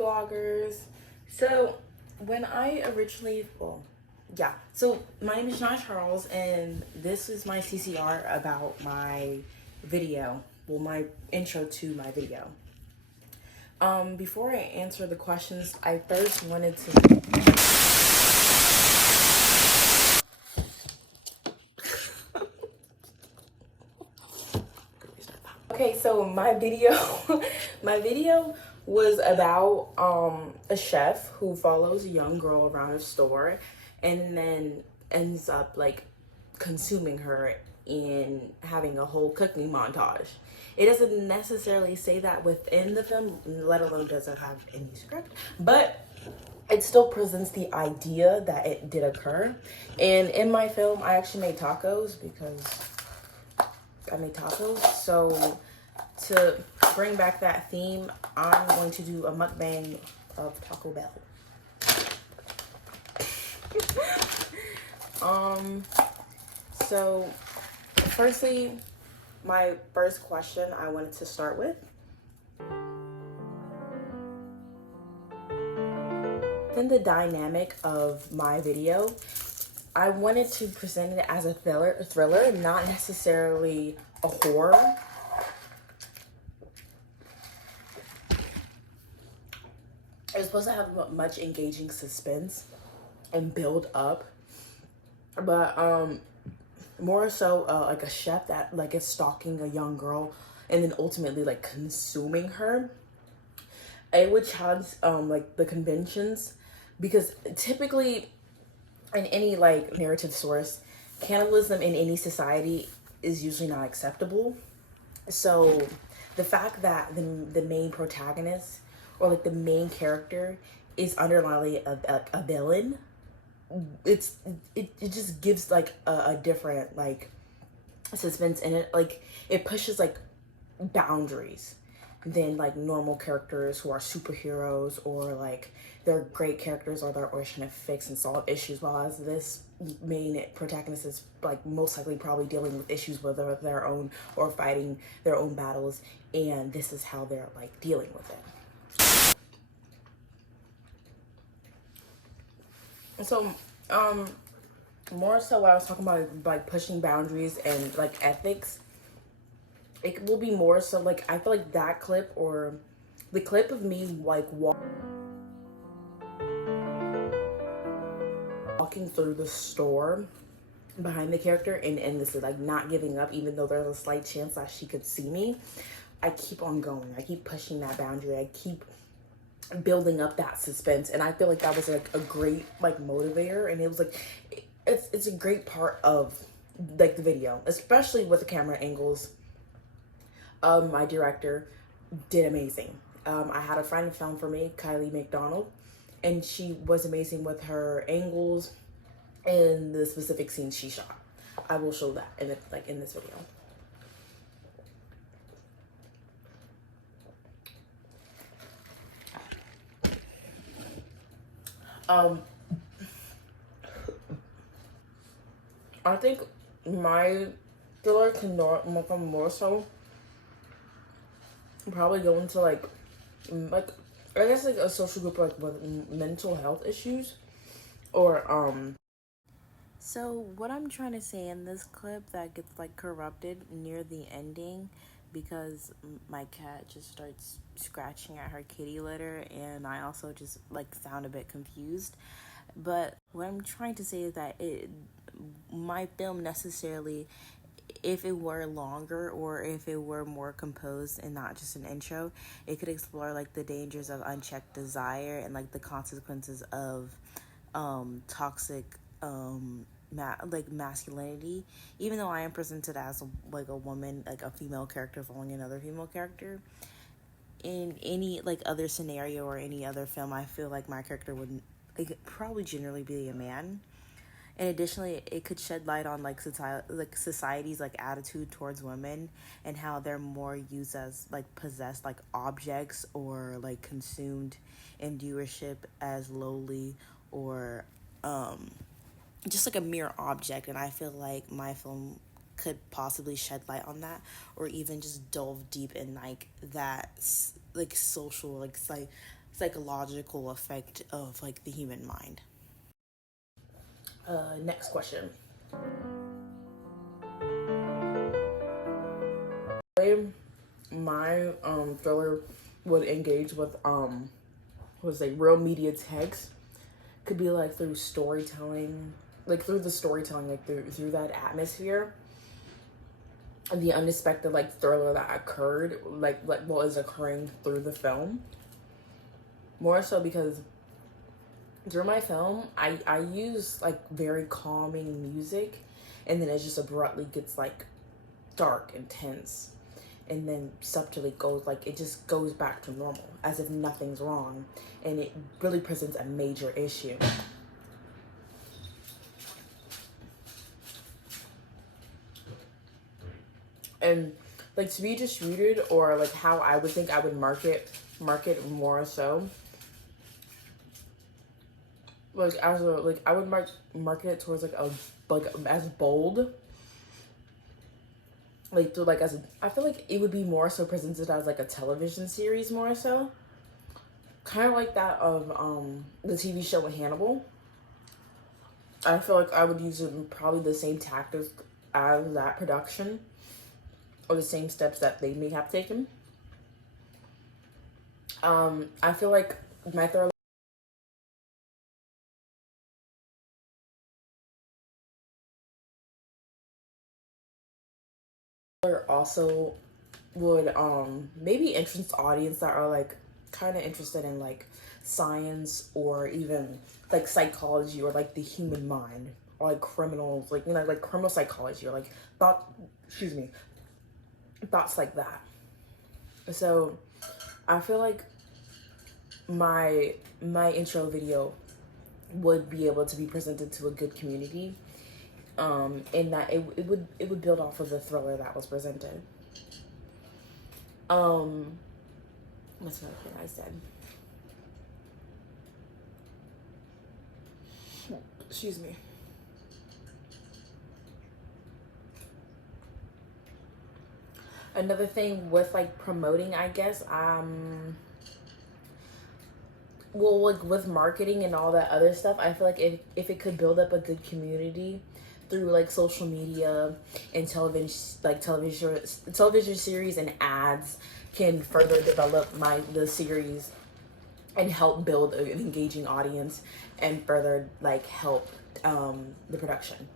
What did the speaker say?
bloggers. So when I originally, so my name is John Charles, and this is my CCR about my video. Well, my intro to my video. Before I answer the questions, I first wanted to. Okay, so my video, my video was about a chef who follows a young girl around a store, and then ends up like consuming her in having a whole cooking montage. It doesn't necessarily say that within the film, let alone does it have any script, but it still presents the idea that it did occur. And in my film, I actually made tacos because I made tacos. So to bring back that theme, I'm going to do a mukbang of Taco Bell. So firstly, my first question I wanted to start with. In the dynamic of my video, I wanted to present it as a thriller, not necessarily a horror. It was supposed to have much engaging suspense and build up, but more so like a chef that like is stalking a young girl and then ultimately like consuming her. It would challenge like the conventions, because typically in any like narrative source, cannibalism in any society is usually not acceptable. So the fact that the main protagonist or like the main character is underlying a villain, it just gives like a different like suspense in it. Like it pushes like boundaries than like normal characters who are superheroes, or like they're great characters, or they're always trying to fix and solve issues, while as this main protagonist is like most likely probably dealing with issues with their own, or fighting their own battles, and this is how they're like dealing with it. So more so what I was talking about, like pushing boundaries and like ethics, it will be more so like I feel like that clip, or the clip of me like walking through the store behind the character, and this is like not giving up even though there's a slight chance that she could see me. I keep on going, I keep pushing that boundary, I keep building up that suspense, and I feel like that was like a great like motivator, and it was like it's a great part of like the video, especially with the camera angles. My director did amazing. I had a friend film for me, Kylie McDonald, and she was amazing with her angles and the specific scenes she shot. I will show that in this video. I think my thriller can more so probably go into like I guess like a social group like with mental health issues, or So what I'm trying to say in this clip that gets like corrupted near the ending, because my cat just starts scratching at her kitty litter, and I also just like sound a bit confused. But what I'm trying to say is that my film necessarily, if it were longer or if it were more composed and not just an intro, it could explore like the dangers of unchecked desire and like the consequences of toxic masculinity. Even though I am presented as a woman, like a female character following another female character, in any like other scenario or any other film, I feel like my character would probably generally be a man. And additionally, it could shed light on like society's like attitude towards women, and how they're more used as like possessed like objects, or like consumed in viewership as lowly, or just like a mere object. And I feel like my film could possibly shed light on that, or even just delve deep in like that like social like psychological effect of like the human mind. Next question. My thriller would engage with was like real media text could be like through storytelling, like through the storytelling, like through that atmosphere and the unexpected like thriller that occurred, like what is occurring through the film. More so because through my film, I use like very calming music, and then it just abruptly gets like dark and tense, and then subtly goes like it just goes back to normal as if nothing's wrong, and it really presents a major issue. And like to be distributed, or like how I would think I would market more so, like as a like I would market it towards like a like as bold, like through like as a, I feel like it would be more so presented as like a television series, more so kind of like that of the TV show with Hannibal. I feel like I would use probably the same tactics as that production, or the same steps that they may have taken. I feel like my thriller also would maybe interest audience that are like kind of interested in like science, or even like psychology, or like the human mind, or like criminals, like like criminal psychology, or like thoughts like that. So I feel like my intro video would be able to be presented to a good community, in that it would build off of the thriller that was presented. What's another thing I said? Excuse me. Another thing with like promoting, I guess, well, like with marketing and all that other stuff, I feel like if it could build up a good community through like social media and television series and ads, can further develop the series and help build an engaging audience, and further like help the production.